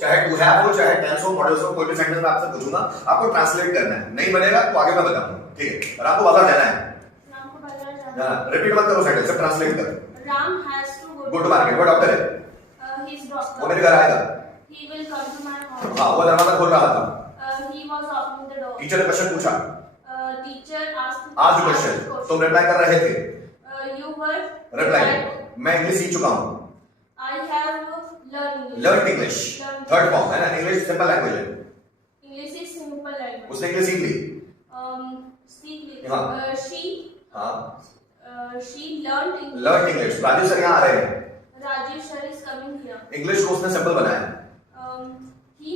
चाहे to have हो चाहे टेंस हो मॉडल्स हो, कोई भी सेंटेंस में आपसे पूछूंगा, आपको ट्रांसलेट करना है, नहीं बनेगा तो आगे मैं बताऊंगा, ठीक है। और आपको बाजार जाना है, रिपीट मत करो सेंटेंस, सब ट्रांसलेट करो। Ram has to go to market, वो डॉक्टर है, ही इज डॉक्टर, वो मेरे घर आएगा, he will come to my house, हाँ वो दरवाजा खोल रहा था, he was opening the door, teacher ने क्वेश्चन पूछा, टीचर आज क्वेश्चन, तुम रिप्लाई कर रहे थे, यू वर रिप्लाई, मैं इंग्लिश सीख चुका हूँ, I have learn English, third form है ना, इंग्लिश सिंपल लैंग्वेज है, इंग्लिश इज सिंपल लैंग्वेज, उसने इंग्लिश सीख ली, सीख ली, हाँ she learned English, learn English. Rajiv sir यहाँ आ रहे हैं, Rajiv sir is coming here, English को उसने सिंपल बनाया, he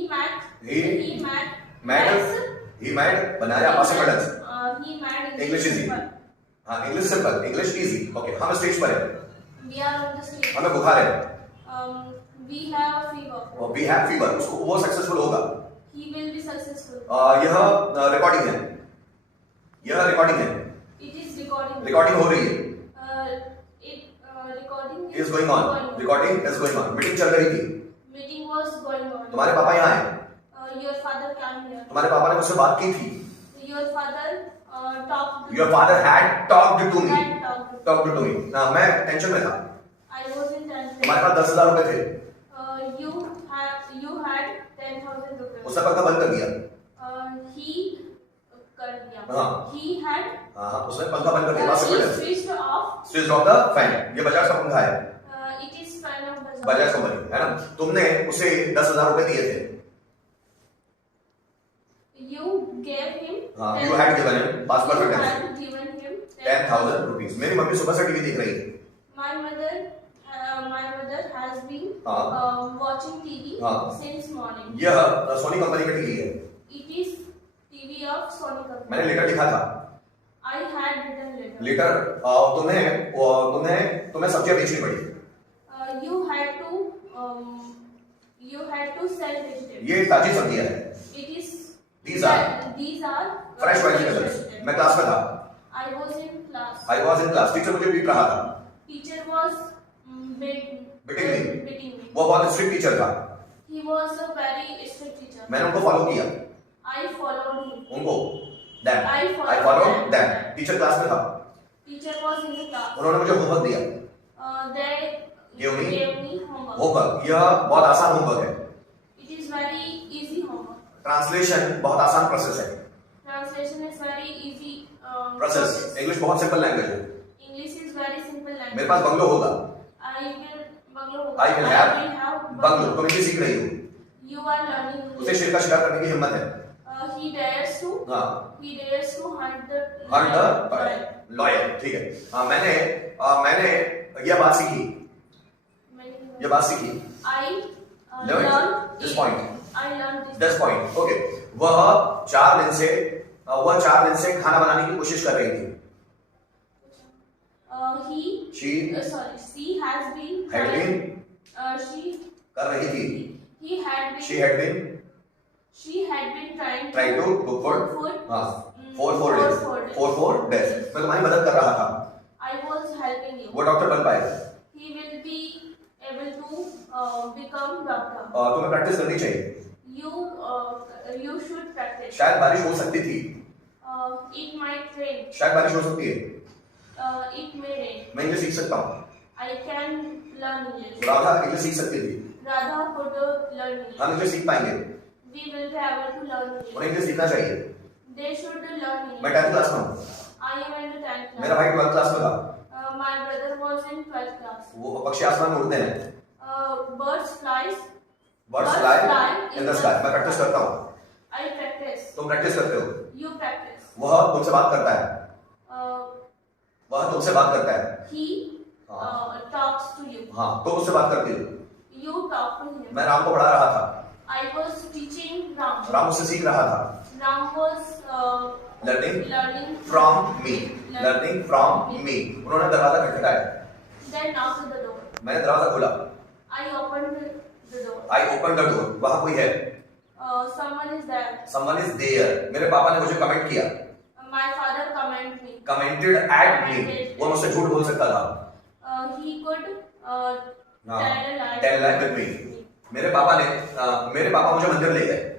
मैड बनाया past tense, he made English easy, हाँ English simple, English easy, okay. हम स्टेज पर हैं, we are on the stage, हमें बुखार है, we have a fever, और वी हैव फीवर, उसको वो सक्सेसफुल होगा, he will be successful, यह रिकॉर्डिंग है, यह रिकॉर्डिंग है, it is recording, रिकॉर्डिंग हो रही है, recording is going on, recording is going on, meeting चल रही थी, meeting was going on, तुम्हारे पापा यहाँ आए, your father came here, तुम्हारे पापा ने मुझसे बात की थी, your father talked, your father had talked to me, had talked, talked to me, ना मैं टेंशन में था, I was in tension, तुम्हारे पास 10,000 रुपए थे, you had 10,000 rupees, उसने पंखा बंद कर दिया, he कर दिया, हाँ। he had, हाँ उसने पंखा बंद कर दिया, he switched off, switch off the fan, ये बजाज का पंखा है, it is fan of Bajaj company है ना, तुमने उसे 10,000 रुपए दिए थे, you gave him, हाँ you had given him, past perfect you tense, had given him 10,000 rupees. मेरी मम्मी सुबह से टीवी देख रही है, my mother has been हाँ। watching TV हाँ। since morning, यह सोनी कंपनी का टीवी है, it is TV of Sony company, मैंने लेटर लिखा था, I had written letter, letter तुम्हें सब्जियां बेचनी पड़ी, you had to sell vegetables, ये ताजी सब्जियां है, it is, these are fresh vegetables. vegetables, मैं क्लास में था, I was in class, I was in class, teacher मुझे पीट रहा था, teacher was beating me, वो बहुत स्ट्रिक्ट टीचर था, he was a very strict teacher, मैंने उनको फॉलो किया, I followed him, उनको them, I followed I followed them. them, teacher class में था, teacher was in the class, उन्होंने मुझे होमवर्क दिया, they Gave me gave me homework, homework, यह बहुत आसान होमवर्क है, it is very easy homework, translation बहुत आसान प्रोसेस है, translation is very easy process, English बहुत सिंपल लैंग्वेज है, English is very simple language, मेरे पास बंगलो होगा, I will have बंगलो, तुम इंग्लिश सीख रही हो, you are learning उसे English, शेर का शिकार करने की हिम्मत है, he dares to हाँ hunt the Hunt the lion. Lawyer, ठीक है, हाँ मैंने यह बात सीखी, ये बात सीखी, I learned this point, I learned this. 10 point, okay. वह 4 दिन से खाना बनाने की कोशिश कर रही थी, She has been had been she कर रही थी, he had been she had been trying to cook food, हाँ 4 days, मैं तुम्हारी मदद कर रहा था, I was helping you. वो डॉक्टर बन पाएगा, He will be able to become doctor. तुम्हें प्रैक्टिस करनी चाहिए, You should practice. शायद बारिश हो सकती थी, It might rain. शायद बारिश हो सकती है, It may rain. मैं इंग्लिश सीख सकता हूँ, I can learn English. Radha English सीख सकती थी, Radha could learn English. हम इंग्लिश सीख पाएंगे, We will be able to learn English. उन्हें इंग्लिश सीखना चाहिए, They should learn English. मैं 10th क्लास में हूँ, I am in the 10th class. मेरा भाई 12th क्लास में था, My brother was in 12th class. वो पक्षी आसमान में उड़ते हैं, Birds fly in the sky, मैं प्रैक्टिस करता हूँ, I practice. तुम प्रैक्टिस करते हो, You practice. वह तुमसे बात करता है, He talks to you. हाँ तुम उससे बात करती हो, You talk to him. मैं राम को पढ़ा रहा था, I was teaching Ram. Ram उससे सीख रहा था, Ram was learning from me, उन्होंने दरवाजा खटखटाया, Then knocked the door. मैंने दरवाजा खोला, I opened the door. I opened the door, वहाँ कोई है, Someone is there. मेरे पापा ने मुझे कमेंट किया, My father commented at me, वो मुझसे झूठ बोल सकता था, he could tell a lie. tell lie with me, मेरे पापा मुझे मंदिर ले गए